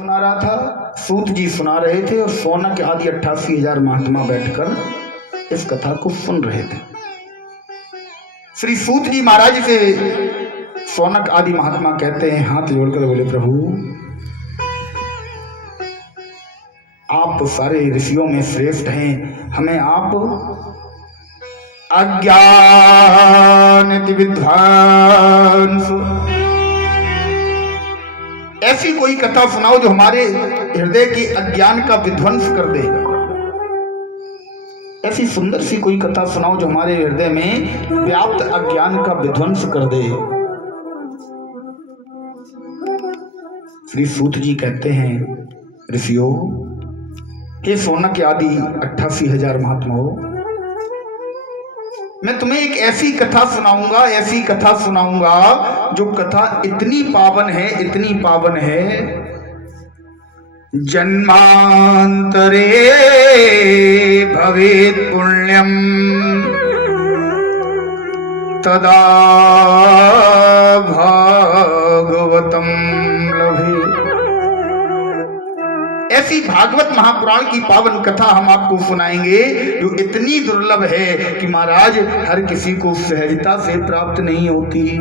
सुना रहा था, सूत जी सुना रहे थे और सौनक आदि 88,000 महात्मा बैठकर इस कथा को सुन रहे थे। श्री सूत जी महाराज से सौनक आदि महात्मा कहते हैं, हाथ जोड़कर बोले, प्रभु आप सारे ऋषियों में श्रेष्ठ हैं, हमें आप अज्ञान विद्वांस ऐसी कोई कथा सुनाओ जो हमारे हृदय की अज्ञान का विध्वंस कर दे। ऐसी सुंदर सी कोई कथा सुनाओ जो हमारे हृदय में व्याप्त अज्ञान का विध्वंस कर दे। श्री सूत जी कहते हैं, ऋषियों, हे सौनक आदि 88,000 महात्माओं, मैं तुम्हें एक ऐसी कथा सुनाऊंगा जो कथा इतनी पावन है, इतनी पावन है, जन्मांतरे भवेत् पुण्यम तदा भागवतम लभे। ऐसी भागवत महापुराण की पावन कथा हम आपको सुनाएंगे जो इतनी दुर्लभ है कि महाराज हर किसी को सहजता से प्राप्त नहीं होती।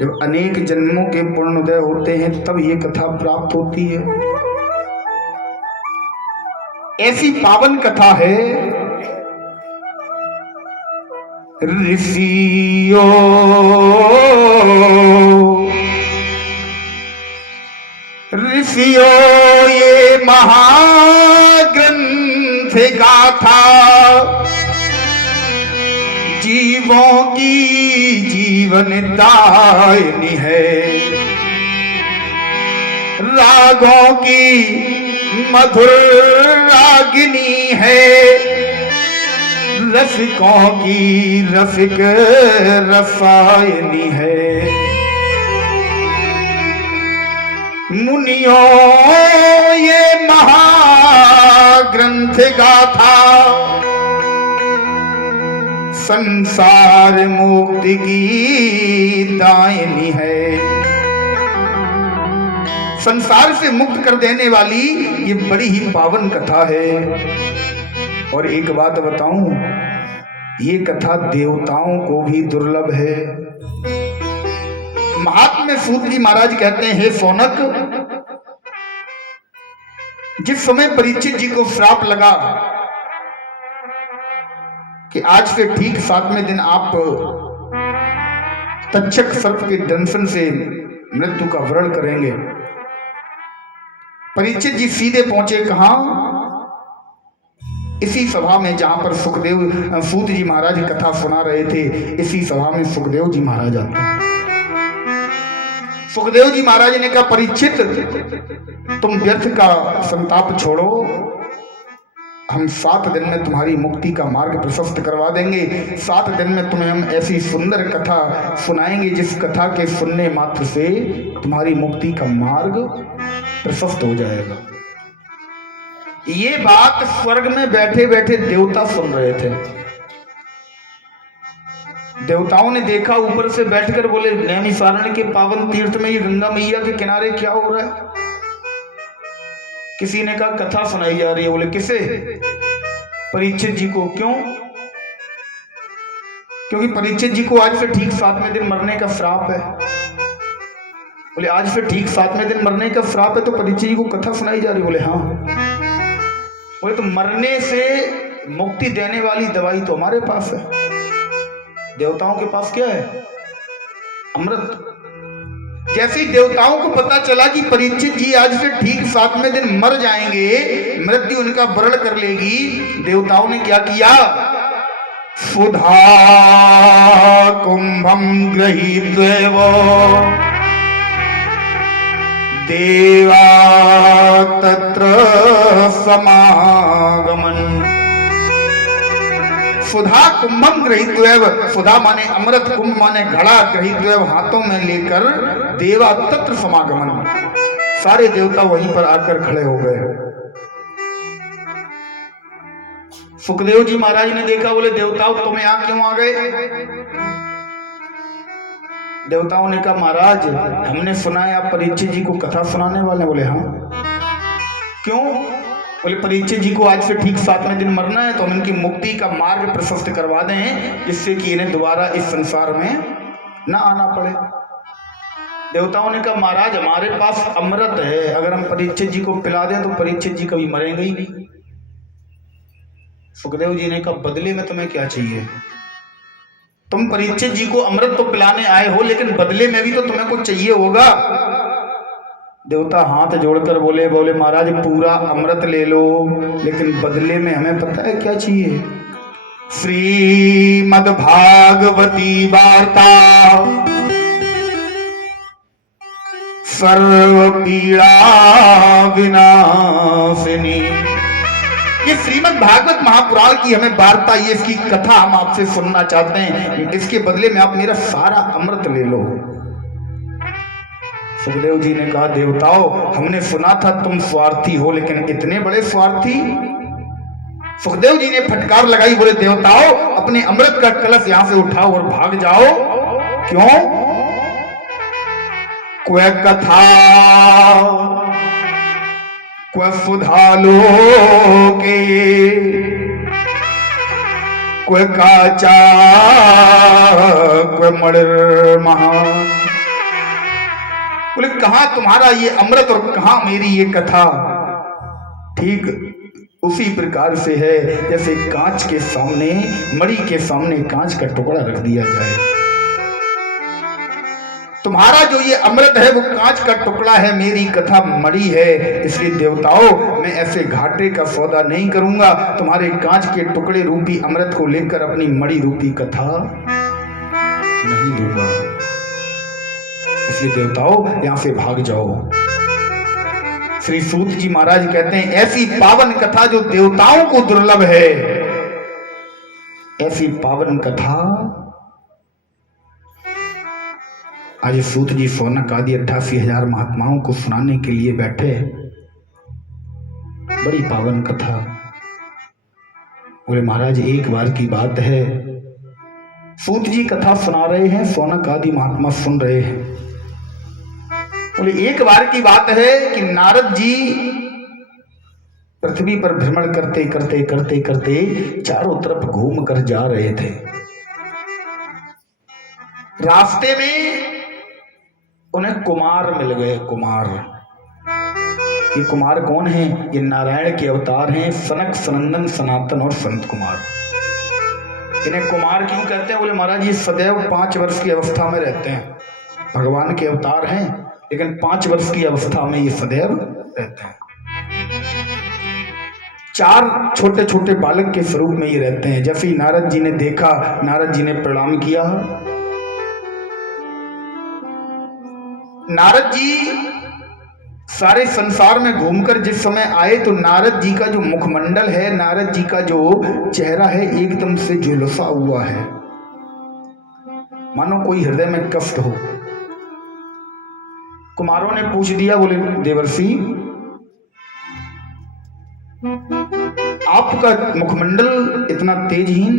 जब अनेक जन्मों के पूर्णोदय होते हैं तब ये कथा प्राप्त होती है। ऐसी पावन कथा है, ऋषियों ये महाग्रंथ गाथा जीवों की जीवन दायिनी है, रागों की मधुर रागिनी है, रसिकों की रसिक रसायनी है। मुनियों ये महाग्रंथ गाथा संसार मुक्ति की दायिनी है, संसार से मुक्त कर देने वाली ये बड़ी ही पावन कथा है। और एक बात बताऊं, ये कथा देवताओं को भी दुर्लभ है। महात्मा सूत जी महाराज कहते हैं, हे सौनक, जिस समय परीक्षित जी को श्राप लगा कि आज से ठीक 7वें दिन आप तक्षक सर्प के दंशन से मृत्यु का वरण करेंगे, परीक्षित जी सीधे पहुंचे कहां? इसी सभा में जहां पर सुखदेव सूत जी महाराज कथा सुना रहे थे, इसी सभा में सुखदेव जी महाराज आते हैं। सुखदेव जी महाराज ने कहा, परीक्षित, तुम व्यर्थ का संताप छोड़ो, हम 7 दिन में तुम्हारी मुक्ति का मार्ग प्रशस्त करवा देंगे। 7 दिन में तुम्हें हम ऐसी सुंदर कथा सुनाएंगे जिस कथा के सुनने मात्र से तुम्हारी मुक्ति का मार्ग प्रशस्त हो जाएगा। ये बात स्वर्ग में बैठे बैठे देवता सुन रहे थे। देवताओं ने देखा, ऊपर से बैठकर बोले, नैमिषारण्य के पावन तीर्थ में ये गंगा मैया के किनारे क्या हो रहा है? किसी ने कहा कथा सुनाई जा रही है। बोले किसे? परीक्षित जी को। क्यों? क्योंकि परीक्षित जी को आज से ठीक 7वें दिन मरने का श्राप है। बोले आज से ठीक 7वें दिन मरने का श्राप है तो परीक्षित जी को कथा सुनाई जा रही है? बोले हाँ। बोले तो मरने से मुक्ति देने वाली दवाई तो हमारे पास है, देवताओं के पास क्या है? अमृत। जैसे देवताओं को पता चला कि परीक्षित जी आज से ठीक 7वें दिन मर जाएंगे, मृत्यु उनका वरण कर लेगी, देवताओं ने क्या किया? सुधा कुंभम गृहीत्वा देवा तत्र समागमन। सुधा कुंभम गृहीत्वैव, सुधा माने अमृत, कुंभ माने घड़ा, गृहीत्वैव हाथों में लेकर, देवा तत्र समागमन, सारे देवता वहीं पर आकर खड़े हो गए। सुखदेव जी महाराज ने देखा, बोले देवताओं तुम यहां क्यों आ गए? देवताओं ने कहा महाराज हमने सुना है आप परीक्षित जी को कथा सुनाने वाले। बोले हाँ। क्यों? बोले परीक्षित जी को आज से ठीक 7वें दिन मरना है, तो हम इनकी मुक्ति का मार्ग प्रशस्त करवा दें जिससे कि इन्हें दोबारा इस संसार में न आना पड़े। देवताओं ने कहा महाराज हमारे पास अमृत है, अगर हम परीक्षित जी को पिला दें तो परीक्षित जी कभी मरेंगे ही नहीं। सुखदेव जी ने कहा बदले में तुम्हें क्या चाहिए? तुम परीक्षित जी को अमृत तो पिलाने आए हो, लेकिन बदले में भी तो तुम्हें कुछ चाहिए होगा। देवता हाथ जोड़कर बोले महाराज पूरा अमृत ले लो, लेकिन बदले में हमें पता है क्या चाहिए? श्रीमद् भागवती वार्ता सर्व पीड़ा विनाशिनी। ये श्रीमद् भागवत महापुराण की हमें वार्ता, ये इसकी कथा हम आपसे सुनना चाहते हैं, इसके बदले में आप मेरा सारा अमृत ले लो। सुखदेव जी ने कहा देवताओं हमने सुना था तुम स्वार्थी हो, लेकिन इतने बड़े स्वार्थी? सुखदेव जी ने फटकार लगाई, बोले देवताओं अपने अमृत का कलश यहां से उठाओ और भाग जाओ। क्यों? कोई कथा कोई सुधालो के कोई काचा कोई मर महान। बोले कहां तुम्हारा ये अमृत और कहां मेरी ये कथा? ठीक उसी प्रकार से है जैसे कांच के सामने, मणि के सामने कांच का टुकड़ा रख दिया जाए। तुम्हारा जो ये अमृत है वो कांच का टुकड़ा है, मेरी कथा मणि है। इसलिए देवताओं मैं ऐसे घाटे का सौदा नहीं करूंगा, तुम्हारे कांच के टुकड़े रूपी अमृत को लेकर अपनी मणि रूपी कथा नहीं दूंगा। इसलिए देवताओं यहां से भाग जाओ। श्री सूत जी महाराज कहते हैं ऐसी पावन कथा जो देवताओं को दुर्लभ है, ऐसी पावन कथा आज सूत जी सोनक आदि 88,000 महात्माओं को सुनाने के लिए बैठे। बड़ी पावन कथा। बोले महाराज एक बार की बात है, सूत जी कथा सुना रहे हैं, सोनक आदि महात्मा सुन रहे हैं। बोले एक बार की बात है कि नारद जी पृथ्वी पर भ्रमण करते करते करते करते चारों तरफ घूम कर जा रहे थे। रास्ते में उन्हें कुमार मिल गए। कुमार, ये कुमार कौन है? ये नारायण के अवतार हैं, सनक सनंदन सनातन और संत कुमार। इन्हें कुमार क्यों कहते हैं? बोले महाराज ये सदैव 5 वर्ष की अवस्था में रहते हैं। भगवान के अवतार हैं, लेकिन 5 वर्ष की अवस्था में ये सदैव रहते हैं। 4 छोटे छोटे बालक के स्वरूप में ये रहते हैं। जैसे ही नारद जी ने देखा, नारद जी ने प्रणाम किया। नारद जी सारे संसार में घूमकर जिस समय आए तो नारद जी का जो मुखमंडल है, नारद जी का जो चेहरा है एकदम से झुलसा हुआ है, मानो कोई हृदय में कष्ट हो। कुमारों ने पूछ दिया, बोले देवर्षि आपका मुखमंडल इतना तेजहीन,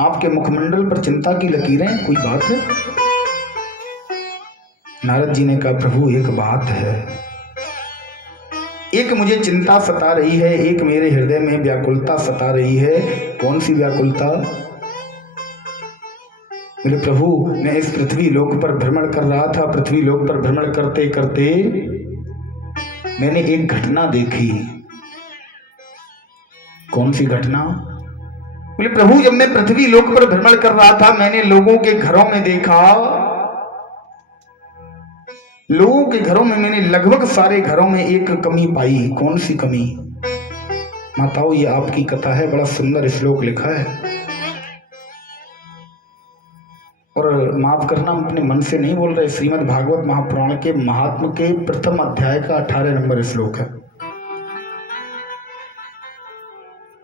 आपके मुखमंडल पर चिंता की लकीरें, कोई बात है? नारद जी ने कहा प्रभु एक बात है, एक मुझे चिंता सता रही है, एक मेरे हृदय में व्याकुलता सता रही है। कौन सी व्याकुलता? मेरे प्रभु मैं इस पृथ्वी लोक पर भ्रमण कर रहा था, पृथ्वी लोक पर भ्रमण करते करते मैंने एक घटना देखी। कौन सी घटना? बोले प्रभु जब मैं पृथ्वी लोक पर भ्रमण कर रहा था मैंने लोगों के घरों में देखा, लोगों के घरों में मैंने लगभग सारे घरों में एक कमी पाई। कौन सी कमी? माताओं ये आपकी कथा है, बड़ा सुंदर श्लोक लिखा है, और माफ करना हम अपने मन से नहीं बोल रहे, श्रीमद् भागवत महापुराण के महात्म के प्रथम अध्याय का 18 नंबर श्लोक है।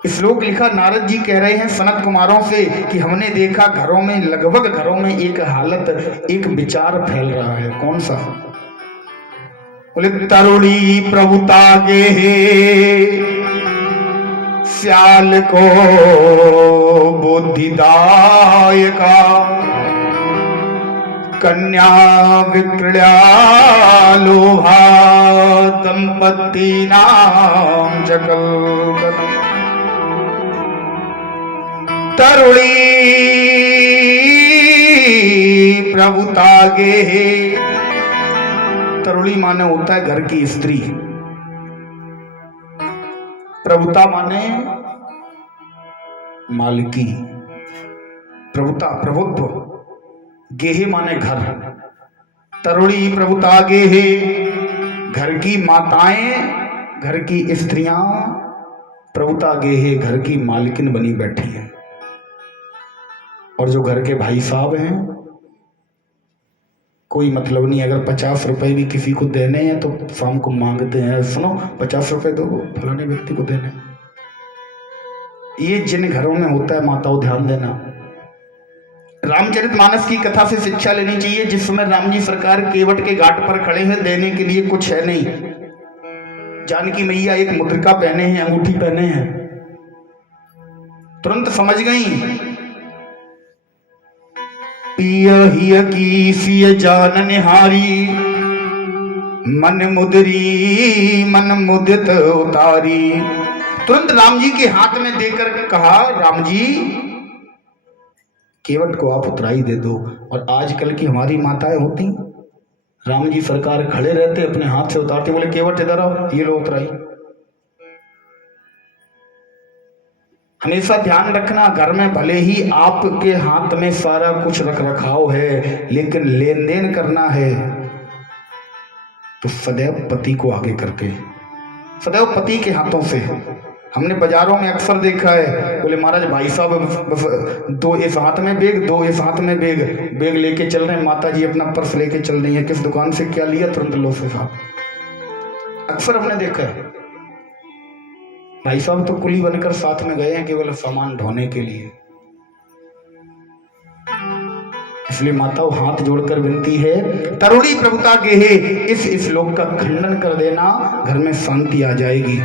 श्लोक लिखा, नारद जी कह रहे हैं सनत कुमारों से कि हमने देखा घरों में, लगभग घरों में एक हालत, एक विचार फैल रहा है। कौन सा? बोले तरुणी प्रभुता गे श्याल को बुद्धिदायका कन्या विक्रिया लोभा दंपति नाम जगल तरुणी प्रभुता गे। तरुणी माने होता है घर की स्त्री, प्रभुता माने मालिकी, प्रभुता प्रभुत्व, गेहे माने घर। तरुणी प्रभुता गेहे, घर की माताएं, घर की स्त्रियां प्रभुता गेहे, घर की मालकिन बनी बैठी हैं। और जो घर के भाई साहब हैं, कोई मतलब नहीं, अगर 50 रुपए भी किसी को देने हैं तो शाम को मांगते हैं, सुनो 50 रुपए दो फलाने व्यक्ति को देने। ये जिन घरों में होता है माताओं ध्यान देना। रामचरितमानस की कथा से शिक्षा लेनी चाहिए। जिस समय राम जी सरकार केवट के घाट पर खड़े हैं, देने के लिए कुछ है नहीं, जानकी मैया एक मुद्रिका पहने हैं, अंगूठी पहने हैं, तुरंत समझ गई पिय हिय की सिय जान निहारी, मन मुदरी मन मुदित उतारी। तुरंत राम जी के हाथ में देकर कहा, राम जी केवट को आप उतराई दे दो। और आजकल की हमारी माताएं होती, राम जी सरकार खड़े रहते, अपने हाथ से उतारते, बोले केवट इधर आओ, ये लो उतराई। हमेशा ध्यान रखना, घर में भले ही आपके हाथ में सारा कुछ रख रखाव है, लेकिन लेन देन करना है तो सदैव पति को आगे करके, सदैव पति के हाथों से। हमने बाजारों में अक्सर देखा है, बोले महाराज भाई साहब दो इस हाथ में बैग, दो इस हाथ में बैग, बैग लेके चल रहे हैं, माता जी अपना पर्स लेके चल रही है, किस दुकान से क्या लिया, तुरंत लो से साहब। अक्सर हमने देखा है। भाई साहब तो कुली बनकर साथ में गए हैं केवल सामान ढोने के लिए। इसलिए माताओं हाथ जोड़कर विनती है, तरुणी प्रभुता गेहे, इस श्लोक का खंडन कर देना, घर में शांति आ जाएगी।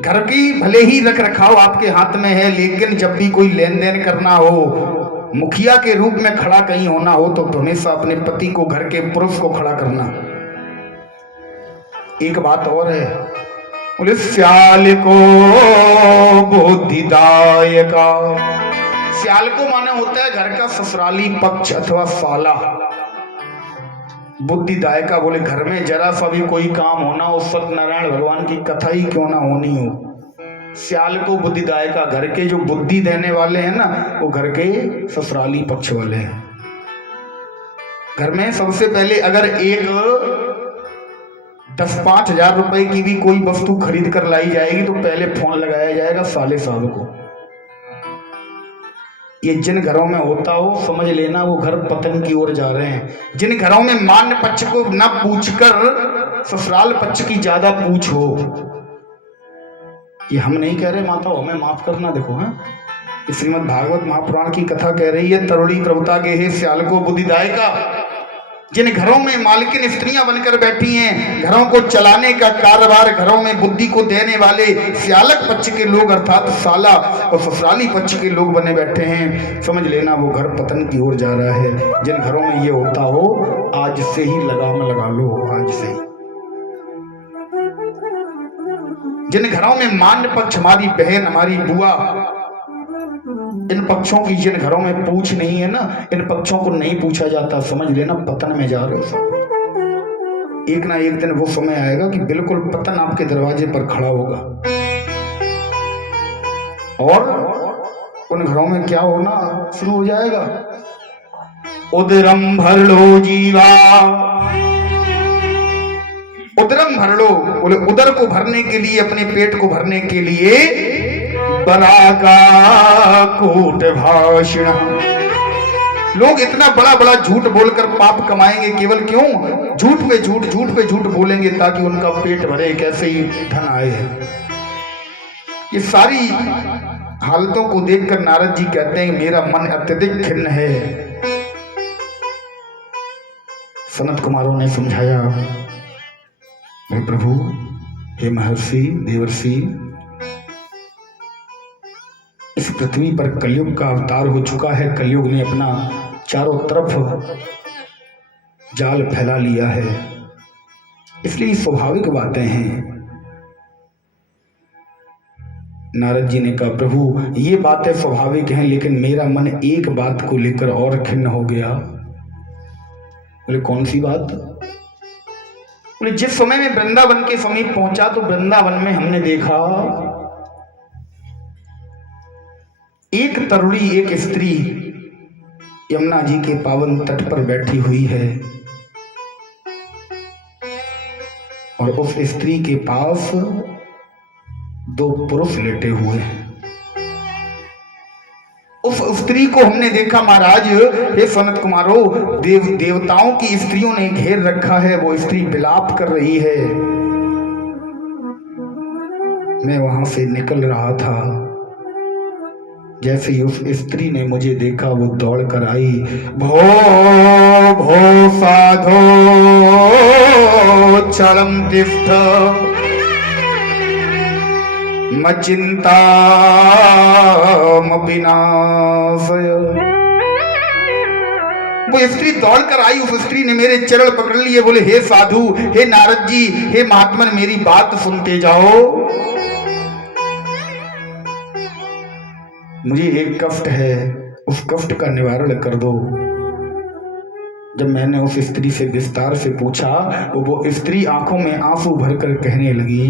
घर की भले ही रख रखाव आपके हाथ में है, लेकिन जब भी कोई लेन देन करना हो, मुखिया के रूप में खड़ा कहीं होना हो, तो हमेशा अपने पति को, घर के पुरुष को खड़ा करना। एक बात और है, बोले श्याल को बुद्धिदायका। श्याल को माने होता है घर का ससुराली पक्ष अथवा साला। बुद्धिदायका बोले घर में जरा सा भी कोई काम होना हो, सत्यनारायण भगवान की कथा ही क्यों ना होनी हो, श्याल को बुद्धिदायका। घर के जो बुद्धि देने वाले हैं ना, वो घर के ससुराली पक्ष वाले हैं। घर में सबसे पहले अगर एक 10-5 हजार रुपए की भी कोई वस्तु खरीद कर लाई जाएगी तो पहले फोन लगाया जाएगा साले साहब को। ये जिन घरों में होता हो, समझ लेना वो घर पतन की ओर जा रहे हैं। जिन घरों में मान्य पक्ष को न पूछकर ससुराल पक्ष की ज्यादा पूछ हो, ये हम नहीं कह रहे माता, हमें माफ करना। देखो है श्रीमद् भागवत महापुराण की कथा कह रही है, तरुणी प्रभुता गेहे श्याल को बुद्धिदायका। जिन घरों में मालकिन स्त्रियां बनकर बैठी हैं, घरों को चलाने का कारोबार, घरों में बुद्धि को देने वाले श्यालक पक्ष के लोग अर्थात साला और ससुराली पक्ष के लोग बने बैठे हैं, समझ लेना वो घर पतन की ओर जा रहा है। जिन घरों में ये होता हो, आज से ही लगाम लगा लो, आज से ही। जिन घरों में मान्य पक्ष, हमारी बहन, हमारी बुआ, इन पक्षों की जिन घरों में पूछ नहीं है ना, इन पक्षों को नहीं पूछा जाता, समझ लेना पतन में जा रहे हो सब। एक ना एक दिन वो समय आएगा कि बिल्कुल पतन आपके दरवाजे पर खड़ा होगा। और उन घरों में क्या होना शुरू हो जाएगा, उदरम भर लो जीवा। उदरम भर लो, बोले उदर को भरने के लिए, अपने पेट को भरने के लिए बराका कूट भाषण। लोग इतना बड़ा बड़ा झूठ बोलकर पाप कमाएंगे, केवल क्यों? झूठ पे झूठ, झूठ पे झूठ बोलेंगे ताकि उनका पेट भरे, कैसे ही धन आए। ये सारी हालतों को देखकर नारद जी कहते हैं मेरा मन अत्यधिक खिन्न है। सनत कुमारों ने समझाया, हे प्रभु, हे महर्षि देवर्षि, इस पृथ्वी पर कलयुग का अवतार हो चुका है। कलयुग ने अपना चारों तरफ जाल फैला लिया है, इसलिए स्वाभाविक बातें हैं। नारद जी ने कहा, प्रभु ये बातें स्वाभाविक हैं, लेकिन मेरा मन एक बात को लेकर और खिन्न हो गया। बोले कौन सी बात? बोले जिस समय में वृंदावन के समीप पहुंचा तो वृंदावन में हमने देखा एक तरुणी, एक स्त्री यमुना जी के पावन तट पर बैठी हुई है और उस स्त्री के पास दो पुरुष लेटे हुए हैं। उस स्त्री को हमने देखा महाराज, हे सनत कुमारो, देवताओं की स्त्रियों ने घेर रखा है। वो स्त्री विलाप कर रही है। मैं वहां से निकल रहा था, जैसे ही उस स्त्री ने मुझे देखा वो दौड़ कर आई। भो भो साधो चलम तिष्ठ मचिंता मपिनाशय। वो स्त्री दौड़ कर आई। उस स्त्री ने मेरे चरण पकड़ लिए। बोले हे साधु, हे नारद जी, हे महात्मन, मेरी बात सुनते जाओ। मुझे एक कष्ट है, उस कष्ट का निवारण कर दो। जब मैंने उस स्त्री से विस्तार से पूछा तो वो स्त्री आंखों में आंसू भरकर कहने लगी,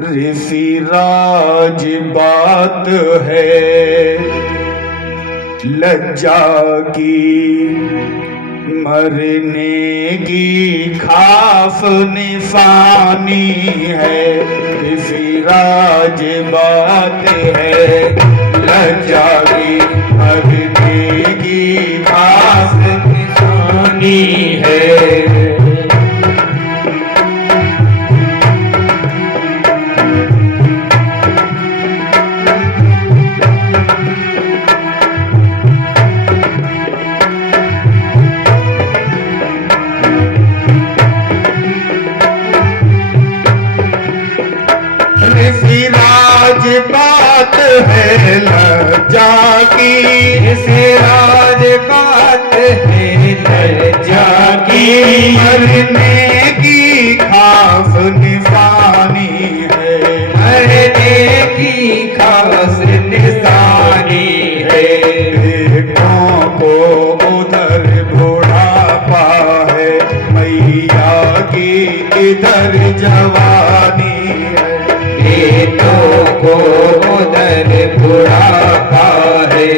ऋषि राज बात है लज्जा की, मरने की खास निशानी है। ऋषि राज बात है लज्जा की, मरने की खास निशानी है। बात है लज्जा की, इसे राज बात है लज्जा की, मरने की खास निशानी है। मरने की खास निशानी है। बेटों को उधर बुढ़ापा है, मैया की इधर जवानी है। बेटों को उधर बुढ़ापा है,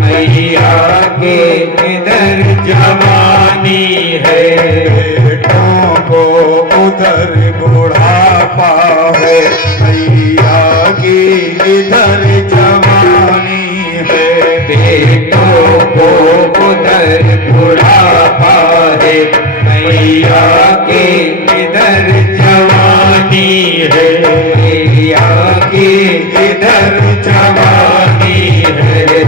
मैया के इधर जवानी है। बेटों को उधर बुढ़ापा है, मैया की इधर जवानी है। बेटों को उधर बुढ़ापा है, मैया के इधर जवानी है। की इधर जवानी है।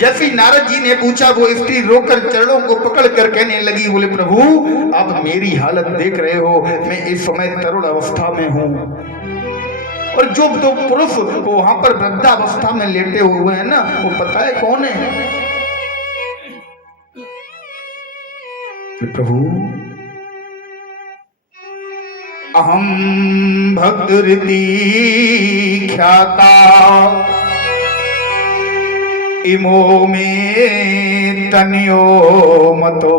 जैसे नारद जी ने पूछा, वो स्त्री रोकर चरणों को पकड़ कर कहने लगी, बोले प्रभु आप मेरी हालत देख रहे हो, मैं इस समय तरुण अवस्था में हूं और जो दो पुरुष वहां पर वृद्धावस्था में लेटे हुए हैं ना, वो पता है कौन है? प्रभु अहम भक्तृति ख्याता इमो में तनियो मतो,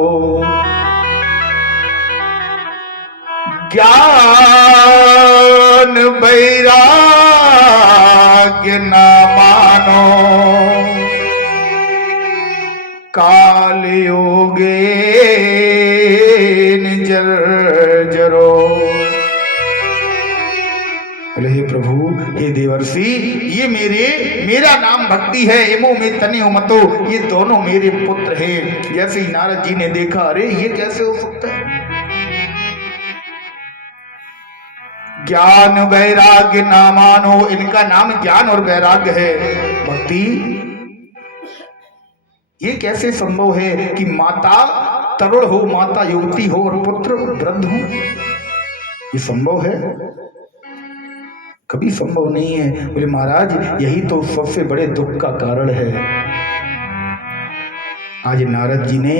ज्ञान वैराग्य न मानो, काल योगे जर्जरो। बोले हे प्रभु, हे देवर्षि, ये मेरा नाम भक्ति है। इमो में तनियो मतो, ये दोनों मेरे पुत्र हैं। जैसे ही नारद जी ने देखा, अरे ये कैसे हो सकता है? ज्ञान वैराग्य ना मानो, इनका नाम ज्ञान और वैराग्य है। भक्ति, ये कैसे संभव है कि माता तरुण हो, माता युवती हो और पुत्र वृद्ध हो? ये संभव है? कभी संभव नहीं है। बोले महाराज, यही तो सबसे बड़े दुख का कारण है। आज नारद जी ने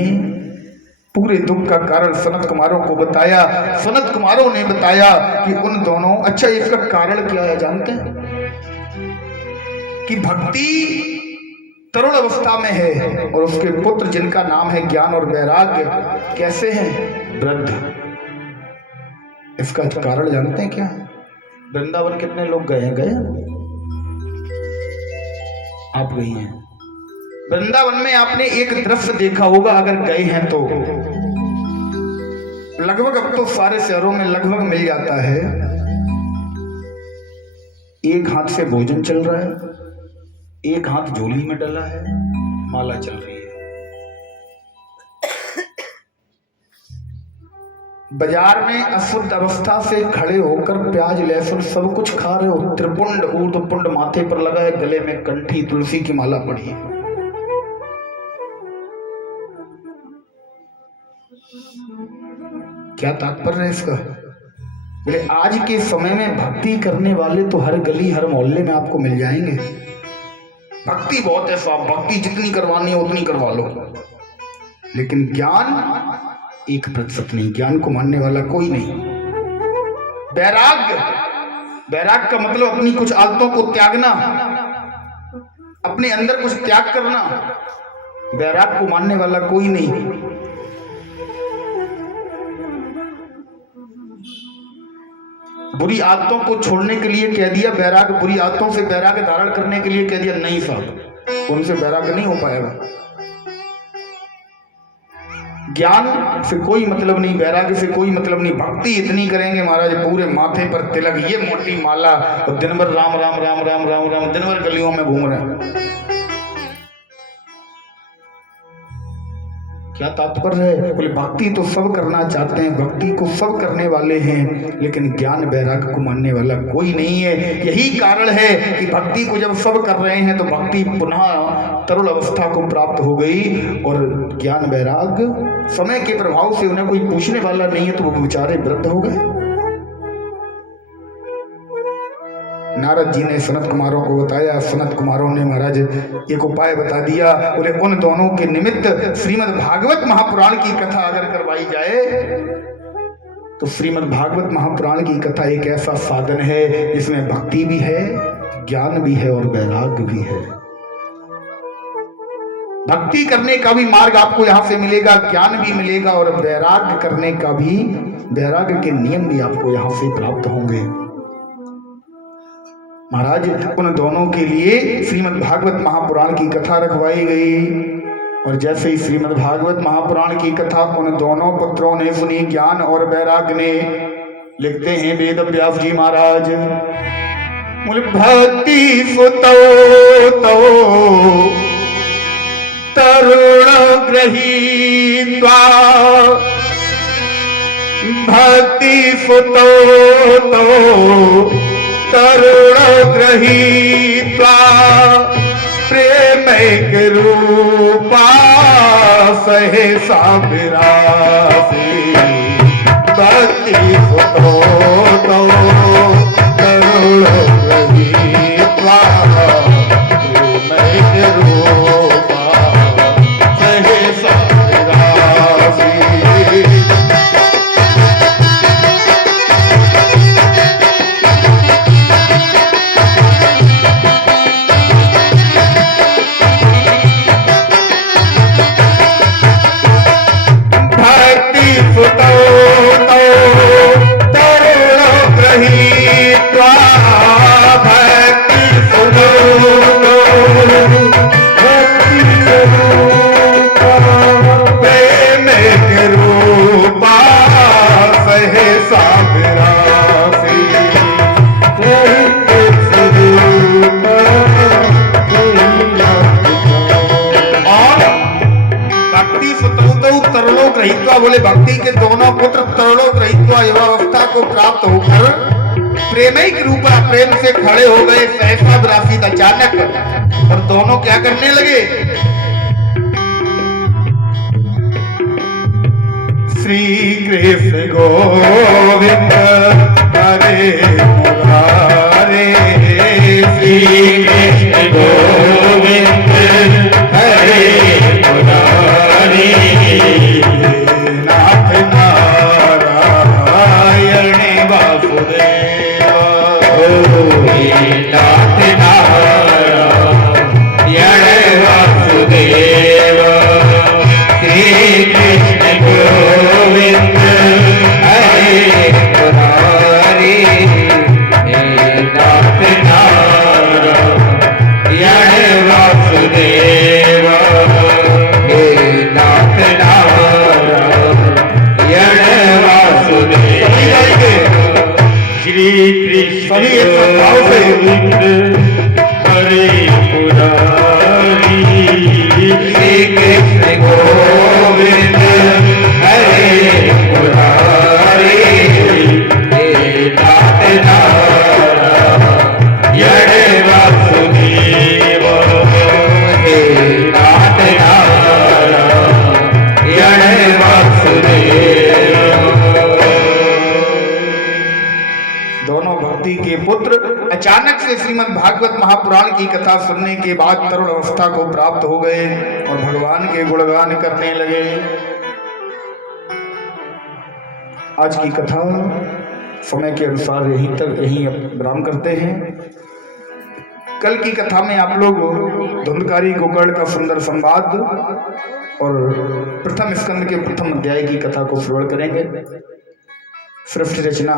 पूरे दुख का कारण सनत कुमारों को बताया। सनत कुमारों ने बताया कि उन दोनों, अच्छा इसका कारण क्या है जानते हैं? कि भक्ति तरुण अवस्था में है और उसके पुत्र जिनका नाम है ज्ञान और वैराग्य कैसे हैं? वृद्ध। इसका कारण जानते हैं क्या? वृंदावन कितने लोग गए हैं? गए आप गई हैं वृंदावन में? आपने एक दृश्य देखा होगा अगर गए हैं तो। लगभग अब तो सारे शहरों में लगभग मिल जाता है। एक हाथ से भोजन चल रहा है, एक हाथ झोली में डला है, माला चल रही है। बाजार में अशुद्ध अवस्था से खड़े होकर प्याज लहसुन सब कुछ खा रहे हो, त्रिपुंड ऊर्ध्वपुंड माथे पर लगा है, गले में कंठी तुलसी की माला पड़ी है। क्या तात्पर्य है इसका? बोले आज के समय में भक्ति करने वाले तो हर गली हर मोहल्ले में आपको मिल जाएंगे। भक्ति बहुत है साहब, भक्ति जितनी करवानी है उतनी करवा लो, लेकिन ज्ञान 1% नहीं, ज्ञान को मानने वाला कोई नहीं। वैराग्य, वैराग्य का मतलब अपनी कुछ आदतों को त्यागना, अपने अंदर कुछ त्याग करना। वैराग्य को मानने वाला कोई नहीं। बुरी आदतों को छोड़ने के लिए कह दिया वैराग्य, बुरी आदतों से वैराग्य धारण करने के लिए कह दिया नहीं साहब, उनसे वैराग्य नहीं हो पाएगा। ज्ञान से कोई मतलब नहीं, वैराग्य से कोई मतलब नहीं। भक्ति इतनी करेंगे महाराज, पूरे माथे पर तिलक, ये मोटी माला, और दिन भर राम राम राम राम राम राम, दिन भर गलियों में घूम रहे हैं। क्या तात्पर्य है? बोले भक्ति तो सब करना चाहते हैं, भक्ति को सब करने वाले हैं, लेकिन ज्ञान वैराग्य को मानने वाला कोई नहीं है। यही कारण है कि भक्ति को जब सब कर रहे हैं तो भक्ति पुनः तरुण अवस्था को प्राप्त हो गई, और ज्ञान वैराग्य समय के प्रभाव से उन्हें कोई पूछने वाला नहीं है, तो वो बेचारे वृद्ध हो गए। नारद जी ने सनत कुमारों को बताया, सनत कुमारों ने महाराज एक उपाय बता दिया। बोले उन दोनों के निमित्त श्रीमद् भागवत महापुराण की कथा अगर करवाई जाए तो श्रीमद् भागवत महापुराण की कथा एक ऐसा साधन है जिसमें भक्ति भी है, ज्ञान भी है और वैराग्य भी है। भक्ति करने का भी मार्ग आपको यहां से मिलेगा, ज्ञान भी मिलेगा, और वैराग्य करने का भी, वैराग्य के नियम भी आपको यहां से प्राप्त होंगे। महाराज उन दोनों के लिए श्रीमद् भागवत महापुराण की कथा रखवाई गई, और जैसे ही श्रीमद् भागवत महापुराण की कथा उन दोनों पुत्रों ने सुनी, ज्ञान और वैराग्य ने, लिखते हैं वेद व्यास जी महाराज, भक्ति सुतो तो तरुण गृहीत्वा, भक्ति सुतो तो तरुण गृहीत्वा, प्रेमैक रूपा सहसा विरासी, भक्ति सुतो तो तरुण गृहीत्वा, प्रेमैक रूपा सहसा विरासी। बोले भक्ति के दोनों पुत्र तरुणों गृहीत्वा युवावस्था को प्राप्त होकर प्रेमिक रूपा प्रेम से खड़े हो गए सहसा विरासी अचानक, और दोनों क्या करने लगे? श्री कृष्ण गोविंद हरे मुरारे, श्री कृष्ण गोविंद हरे मुरारे, श्री कृष्ण सभी एक साथ भाव से हरे मुरारी, श्री कृष्ण गोविंद हरे मुरारी, हे नाथ नारायण वासुदेव, हे नाथ नारायण वासुदेव। दोनों भक्ति के पुत्र अचानक से श्रीमद् भागवत महापुराण की कथा सुनने के बाद तरुण अवस्था को प्राप्त हो गए और भगवान के गुणगान करने लगे। आज की कथा समय के अनुसार यहीं विराम करते हैं। कल की कथा में आप लोग धुंधकारी गोकर्ण का सुंदर संवाद और प्रथम स्कंद के प्रथम अध्याय की कथा को श्रवण करेंगे। सृष्टि रचना